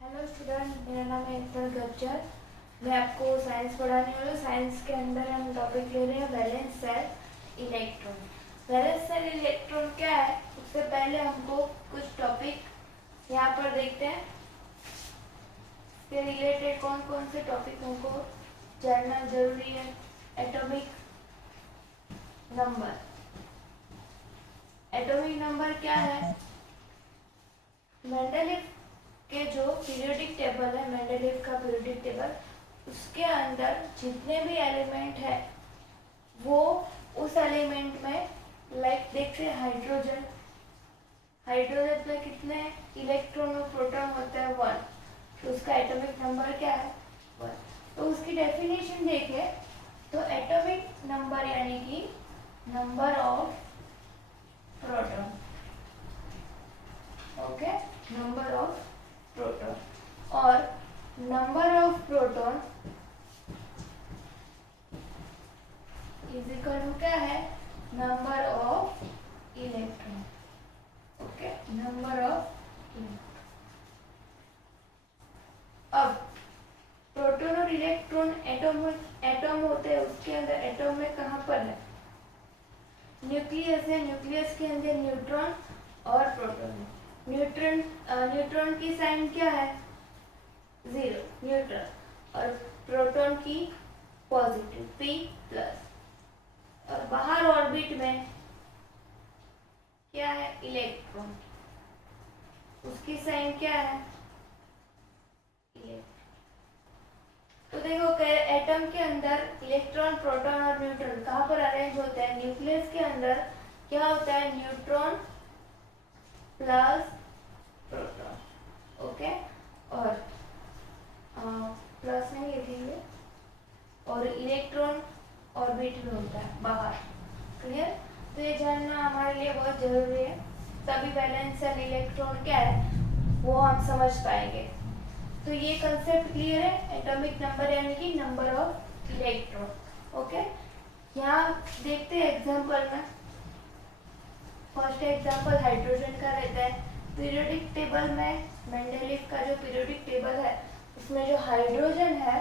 Hello student, मेरा नाम है इकबाल गज्जर। मैं आपको साइंस पढ़ाने वाली हूँ। साइंस के अंदर हम टॉपिक ले रहे हैं valence shell electron. Valence shell electron क्या है, उससे पहले हमको कुछ टॉपिक यहाँ पर देखते हैं। इसके रिलेटेड कौन कौन से टॉपिक हमको जानना जरूरी है। Atomic number. एटॉमिक नंबर क्या है? मेंडलीव के जो पीरियोडिक टेबल है, मेंडलीव का पीरियोडिक टेबल, उसके अंदर जितने भी एलिमेंट है वो उस एलिमेंट में लाइक देखते हैं हाइड्रोजन। हाइड्रोजन में कितने इलेक्ट्रॉन और प्रोटॉन होता है? 1। तो उसका एटॉमिक नंबर क्या है? 1। तो उसकी डेफिनेशन देखें तो एटॉमिक नंबर यानी कि number of proton. Okay, number of proton. और number of proton is equal to क्या है? Number of electron. Okay, number of electron. अब प्रोटॉन और इलेक्ट्रॉन एटॉम होते हैं, उसके अंदर एटॉम में कहाँ पर है? न्यूक्लियस है। न्यूक्लियस के अंदर न्यूट्रॉन और प्रोटॉन है। न्यूट्रॉन की साइन क्या है? 0, न्यूट्रॉन। और प्रोटॉन की पॉजिटिव P+। और बाहर ऑर्बिट में क्या है? इलेक्ट्रॉन। उसकी साइन क्या है? इलेक्ट्रॉन। तो देखो एटम के अंदर इलेक्ट्रॉन, प्रोटॉन और न्यूट्रॉन कहाँ पर अरेंज होते हैं? न्यूक्लियस के अंदर क्या होता है? Neutron plus proton. ओके, और प्लस नहीं लिखेंगे। और इलेक्ट्रॉन ऑर्बिट में होता है बाहर। क्लियर? तो ये जानना हमारे लिए बहुत जरूरी है, तभी वैलेंस सेल इलेक्ट्रॉन क्या है वो हम समझ पाएंगे। तो ये कंसेप्ट क्लियर है? एटॉमिक नंबर यानी कि नंबर ऑफ इलेक्ट्रॉन। ओके, यहाँ देखते हैं एग्जांपल में। फर्स्ट एग्जांपल हाइड्रोजन का रहता है। पीरियोडिक टेबल में मेंडलीव का जो पीरियोडिक टेबल है उसमें जो हाइड्रोजन है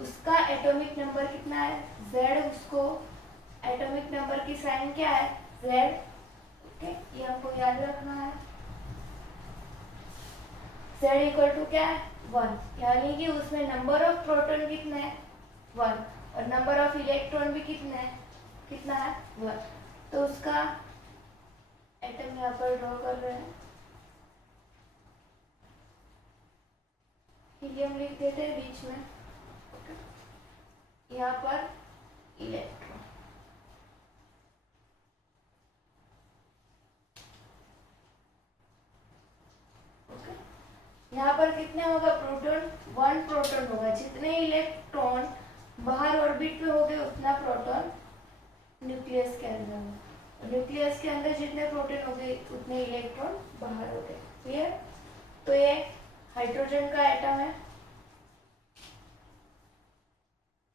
उसका एटॉमिक नंबर कितना है? Z। उसको एटॉमिक नंबर की साइन क्या है? Z। ओके, ये आपको याद रखना है। Z इक्वल टू क्या है? 1। यानी कि उसमें नंबर ऑफ प्रोटॉन कितना है? 1। और नंबर ऑफ इलेक्ट्रॉन भी कितना है? 1। तो उसका एटम यहाँ पर ड्रॉ कर रहे हैं। हीलियम लिख देते हैं बीच में। यहाँ पर इलेक्ट्रॉन। ओके, यहाँ पर कितने होगा? प्रोटॉन 1 प्रोटॉन होगा। जितने इलेक्ट्रॉन बाहर ऑर्बिट में हो गए उतना प्रोटॉन न्यूक्लियस के अंदर हो। न्यूक्लियस के अंदर जितने प्रोटॉन हो गए उतने इलेक्ट्रॉन बाहर हो गए। क्लियर? तो ये हाइड्रोजन का एटम है।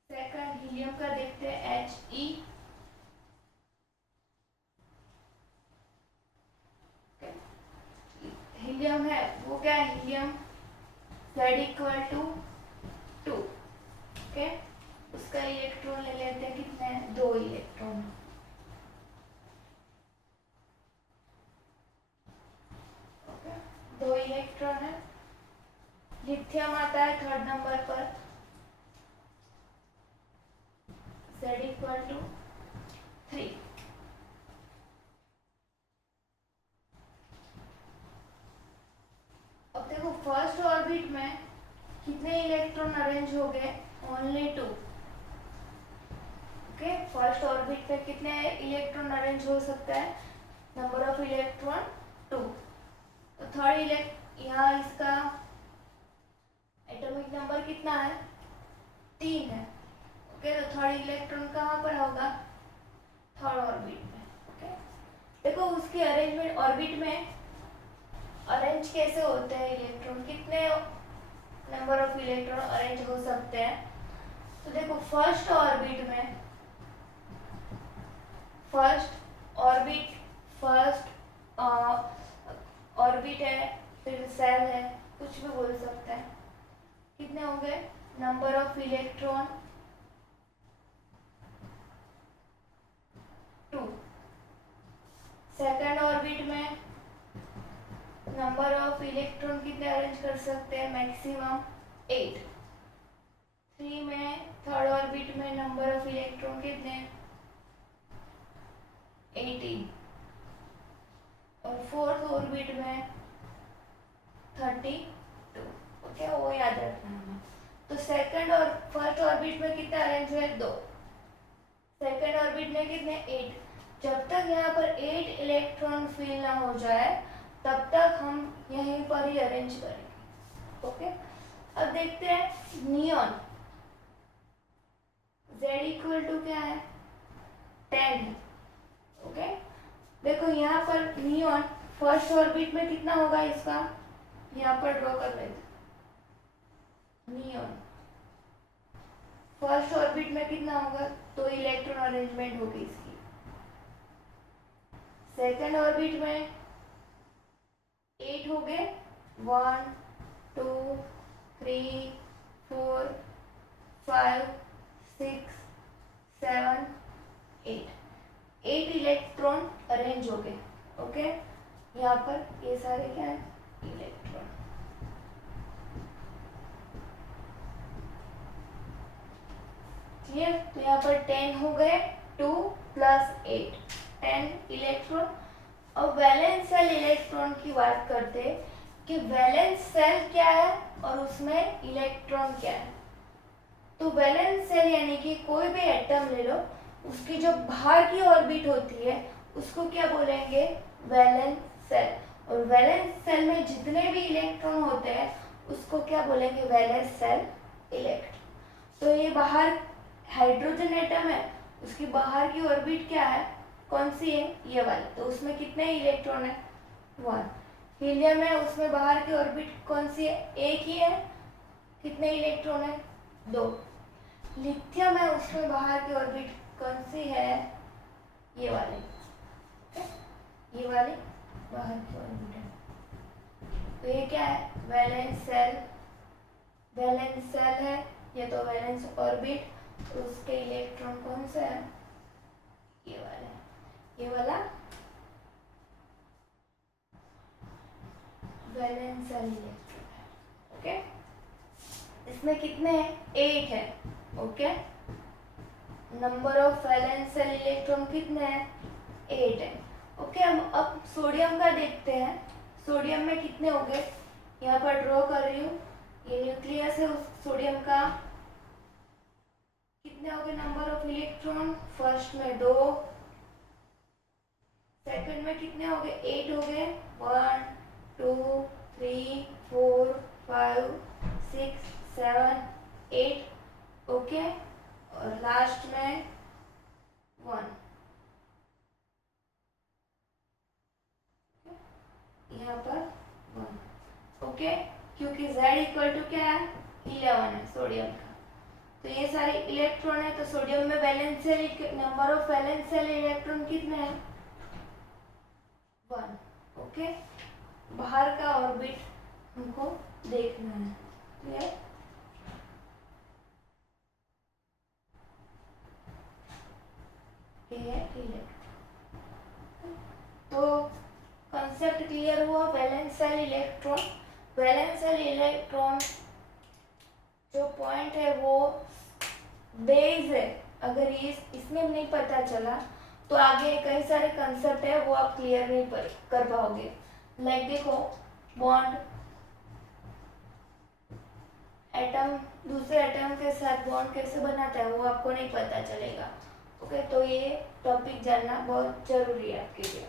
सेकंड हीलियम का देखते हैं, He। हीलियम है वो क्या है? Helium Z equal to 2। Okay, उसका इलेक्ट्रॉन ले लेते हैं। कितने हैं? 2 इलेक्ट्रॉन। ओके, 2 इलेक्ट्रॉन है। लिथियम आता है थर्ड नंबर पर। Z equal to 3। अब देखो फर्स्ट ऑर्बिट में कितने इलेक्ट्रॉन अरेंज हो गए? ओनली 2। ओके, फर्स्ट ऑर्बिट में कितने इलेक्ट्रॉन अरेंज हो सकता है? Number of electron 2। तो थर्ड यहाँ इसका एटॉमिक नंबर कितना है? 3 है। ओके, तो थर्ड इलेक्ट्रॉन कहाँ पर होगा? थर्ड ऑर्बिट में। ओके, देखो उसकी अरेंजमेंट ऑर्बिट में अरेंज कैसे होते हैं इलेक्ट्रॉन? कितने नंबर ऑफ इलेक्ट्रॉन अरेंज हो सकते हैं? तो देखो फर्स्ट ऑर्बिट में फर्स्ट ऑर्बिट है, फिर सेल है, कुछ भी बोल सकता है। कितने हो गए? Number of electron 2। Second orbit में नंबर ऑफ इलेक्ट्रॉन कितने अरेंज कर सकते हैं? मैक्सिमम 8। 3 में थर्ड ऑर्बिट में नंबर ऑफ इलेक्ट्रॉन कितने? 18। और फोर्थ ऑर्बिट में 32। ओके, वो याद रखना है हमें। तो सेकंड और फर्स्ट ऑर्बिट में कितने अरेंज हुए? 2। सेकंड ऑर्बिट में कितने? 8। जब तक यहाँ पर 8 इलेक्ट्रॉन फिल ना हो जाए तब तक हम यहीं पर ही अरेंज करेंगे। ओके, अब देखते हैं नियॉन। Z इक्वल टू क्या है? 10 है। ओके, देखो यहाँ पर नियॉन फर्स्ट ऑर्बिट में कितना होगा इसका? यहाँ पर ड्रॉ कर लेते। नियॉन फर्स्ट ऑर्बिट में कितना होगा? तो इलेक्ट्रॉन अरेंजमेंट होगी इसकी। सेकंड ऑर्बिट में 8 हो गए। 1 2 3 4 5 6 7 8 इलेक्ट्रॉन अरेंज हो गए। ओके, यहाँ पर ये सारे क्या है? इलेक्ट्रॉन। क्लियर? तो यहाँ पर 10 हो गए। 2 + 8 10 इलेक्ट्रॉन। अब वैलेंस सेल इलेक्ट्रॉन की बात करते हैं कि वैलेंस सेल क्या है और उसमें इलेक्ट्रॉन क्या है। तो वैलेंस सेल यानी कि कोई भी एटम ले लो, उसकी जो बाहर की ऑर्बिट होती है उसको क्या बोलेंगे? Valence shell. और वैलेंस सेल में जितने भी इलेक्ट्रॉन होते हैं उसको क्या बोलेंगे? Valence shell electron. तो ये बाहर हाइड्रोजन एटम है, उसकी बाहर की ऑर्बिट क्या है? कौन सी है? ये वाली। तो उसमें कितने इलेक्ट्रॉन है? 1। हीलियम है, उसमें बाहर की ऑर्बिट कौन सी है? एक ही है। कितने इलेक्ट्रॉन है? 2। लिथियम है, उसमें बाहर की ऑर्बिट कौन सी है? ये वाली। ये वाली बाहर की ऑर्बिट है। तो ये क्या है? Valence shell. वैलेंस सेल है ये, तो वैलेंस ऑर्बिट। उसके इलेक्ट्रॉन कौन सा है? ये वाला। ये वाला वैलेंस सेल इलेक्ट्रॉन है। ओके, इसमें कितने हैं? 8 है। Okay, number of valence shell electron कितने हैं? 8 है। ओके, हम अब सोडियम का देखते हैं। सोडियम में कितने हो गए? यहाँ पर ड्रॉ कर रही हूँ। ये न्यूक्लियस है उस सोडियम का। कितने हो गए नंबर ऑफ इलेक्ट्रॉन? फर्स्ट में 2, सेकंड में कितने हो गए? 8 हो गए। 1 2 3 4 5 6 7 8। ओके, और लास्ट में 1। यहाँ पर 1। ओके, क्योंकि Z इक्वल टू क्या है? 11 है सोडियम का। तो ये सारे इलेक्ट्रॉन है। तो सोडियम में valence shell number of valence shell electron कितने हैं? 1। ओके, बाहर का ऑर्बिट हमको देखना है। क्लियर? ये है इलेक्ट्रॉन। तो कंसेप्ट क्लियर हुआ valence shell electron. Valence shell electron जो पॉइंट है वो बेस है। अगर ये इसमें नहीं पता चला तो आगे कई सारे कंसेप्ट है वो आप क्लियर नहीं कर पाओगे। लाइक देखो, बॉन्ड, एटम दूसरे एटम के साथ बॉन्ड कैसे बनाता है वो आपको नहीं पता चलेगा। ओके, तो ये टॉपिक जानना बहुत जरूरी है आपके लिए।